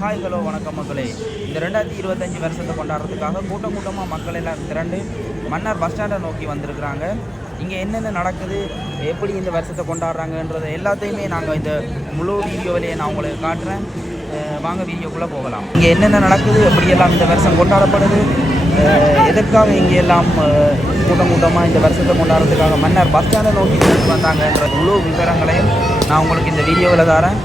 Hi hello வணக்கம் மக்களே. இந்த 2025 வருஷத்தை கொண்டாடுறதுக்காக கூட்டமாக மக்கள் எல்லாம் திரண்டு மன்னார் பஸ் ஸ்டாண்டை நோக்கி வந்திருக்கிறாங்க. இங்கே என்னென்ன நடக்குது, எப்படி இந்த வருஷத்தை கொண்டாடுறாங்கன்றதை எல்லாத்தையுமே நாங்கள் இந்த முழு வீடியோவிலேயே நான் உங்களுக்கு காட்டுறேன். வாங்க வீடியோக்குள்ளே போகலாம். இங்கே என்னென்ன நடக்குது, எப்படியெல்லாம் இந்த வருஷம் கொண்டாடப்படுது, எதற்காக இங்கே எல்லாம் கூட்டமாக இந்த வருஷத்தை கொண்டாடுறதுக்காக மன்னார் பஸ் ஸ்டாண்டை நோக்கி திரண்டு வந்தாங்கன்ற முழு விவரங்களையும் நான் உங்களுக்கு இந்த வீடியோவில் தரேன்.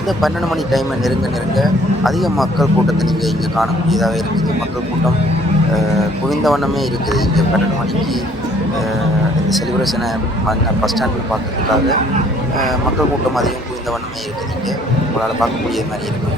இந்த 12 மணி டைமை நெருங்க அதிக மக்கள் கூட்டத்தை நீங்கள் இங்கே காணக்கூடியதாக இருக்குது. மக்கள் கூட்டம் குவிந்த வண்ணமே இருக்குது. இங்கே 12 மணிக்கு இந்த செலிப்ரேஷனை பஸ் ஸ்டாண்டில் பார்க்கறதுக்காக மக்கள் கூட்டம் அதிகம் குவிந்த வண்ணமே இருக்குது. இங்கே உங்களால் பார்க்கக்கூடிய மாதிரி இருக்குது.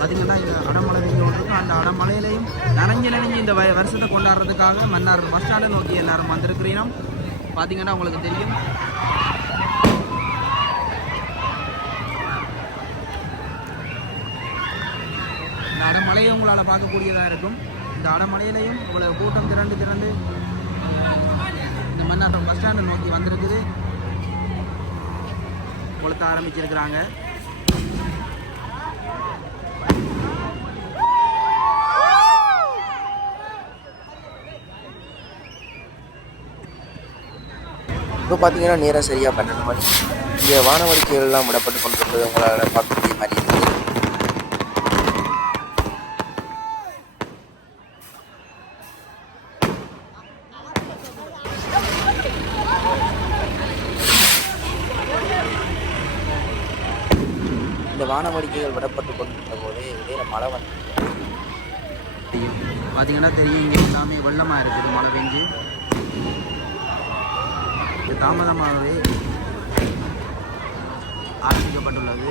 பார்த்திங்கன்னா இந்த அடமலை வீடு ஒன்று இருக்கும். அந்த அடமலையிலையும் நனைஞ்சு இந்த வருஷத்தை கொண்டாடுறதுக்காக மன்னார் பஸ் ஸ்டாண்டை நோக்கி எல்லாரும் வந்திருக்கிறீங்க. பார்த்திங்கன்னா உங்களுக்கு தெரியும். இந்த அடமலையை உங்களால் பார்க்கக்கூடியதாக இருக்கும். இந்த அடமலையிலையும் உங்களுக்கு கூட்டம் திரண்டு இந்த மன்னார் பஸ் ஸ்டாண்டை நோக்கி வந்திருக்குது. கொளுத்த ஆரம்பிச்சிருக்கிறாங்க. இப்போ பார்த்தீங்கன்னா நேராக சரியாக 12 மணி இங்கே வானவடிக்கைகள் எல்லாம் விடப்பட்டு கொண்டிருப்பது உங்களால் பார்க்கக்கூடிய மாதிரி இருக்குது. இந்த வானவடிக்கைகள் விடப்பட்டு கொண்டிருந்த போது இடையில மழை வந்து பார்த்தீங்கன்னா தெரியும். இங்கே எல்லாமே வெள்ளமாக இருக்குது. மழை பெஞ்சு தாமதமாகவே ஆரம்பிக்கப்பட்டுள்ளது.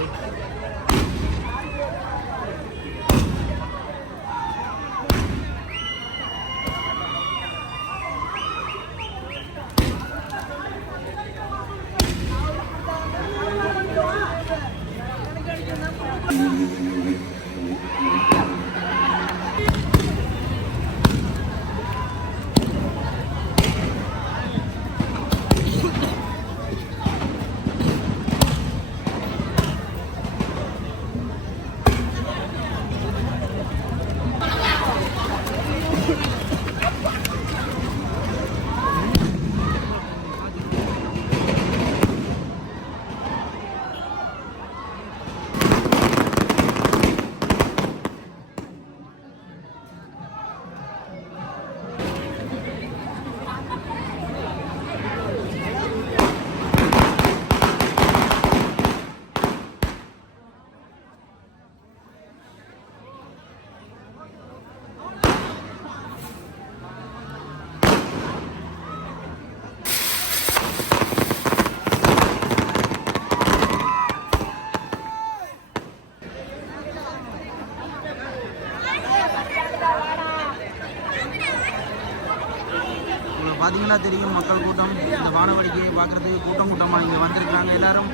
பார்த்தீங்கன்னா தெரியும் மக்கள் கூட்டம் இந்த வானவடிக்கையை பார்க்குறதுக்கு கூட்டம் கூட்டமாக இங்கே வந்திருக்காங்க எல்லாரும்.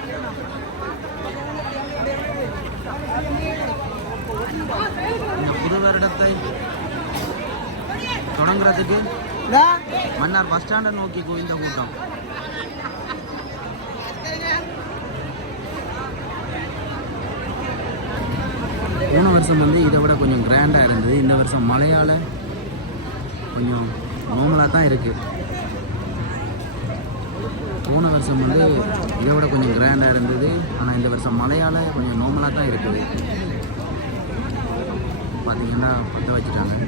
இந்த புது வருடத்தை தொடங்குறதுக்கு மன்னார் பஸ் ஸ்டாண்டை நோக்கி குவிந்த கூட்டம். போன வருஷம் வந்து இதை விட கொஞ்சம் கிராண்டாக இருந்தது. இந்த வருஷம் மழையால் கொஞ்சம் நார்மலாக தான் இருக்குது. போன வருஷம் வந்து இதை விட கொஞ்சம் கிராண்டாக இருந்தது. ஆனால் இந்த வருஷம் மழையால் கொஞ்சம் நார்மலாக தான் இருக்குது. பார்த்தீங்கன்னா பற்ற வச்சுட்டாங்க.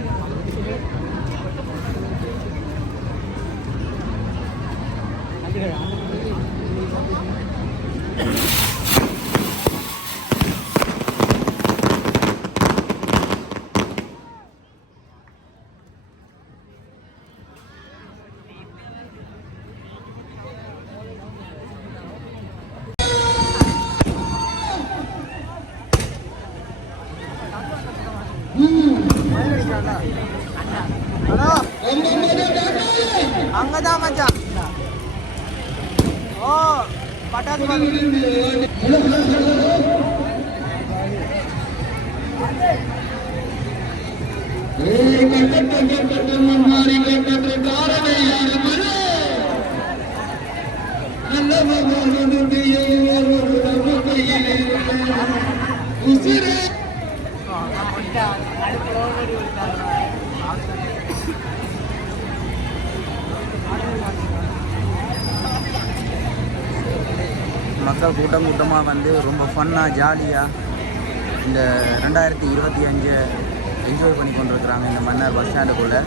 அங்கதான் மச்சான். ஓ பட்டாசு மக்கள் கூட்டம் கூட்டமாக வந்து ரொம்ப ஃபன்னாக ஜாலியாக இந்த 2025 என்ஜாய் பண்ணி கொண்டிருக்கிறாங்க இந்த மன்னார் பஸ் ஸ்டாண்டுக்குள்ளே.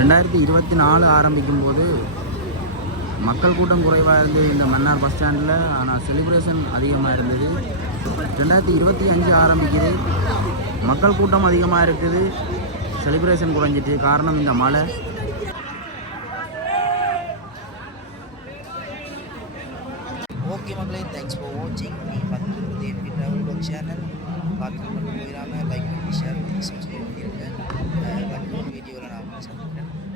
ரெண்டாயிரத்தி 24 ஆரம்பிக்கும் போது மக்கள் கூட்டம் குறைவாக இருந்தது இந்த மன்னார் பஸ் ஸ்டாண்டில். ஆனால் செலிப்ரேஷன் அதிகமாக இருந்தது. 2025 ஆரம்பிக்குது, மக்கள் கூட்டம் அதிகமாக இருக்குது, செலிப்ரேஷன் குறைஞ்சிட்டு. காரணம் இந்த மழை. ஓகே மக்களே, தேங்க்ஸ் ஃபார் வாட்சிங். நீங்கள் பார்த்துட்டு தேவி ட்ராவல் சேனல் பார்த்து மட்டும் போயிடாமல் லைக் பண்ணி ஷேர் பண்ணி சப்ஸ்கிரைப் பண்ணியிருக்கேன். வீடியோவில் நான் சந்திக்கிறேன்.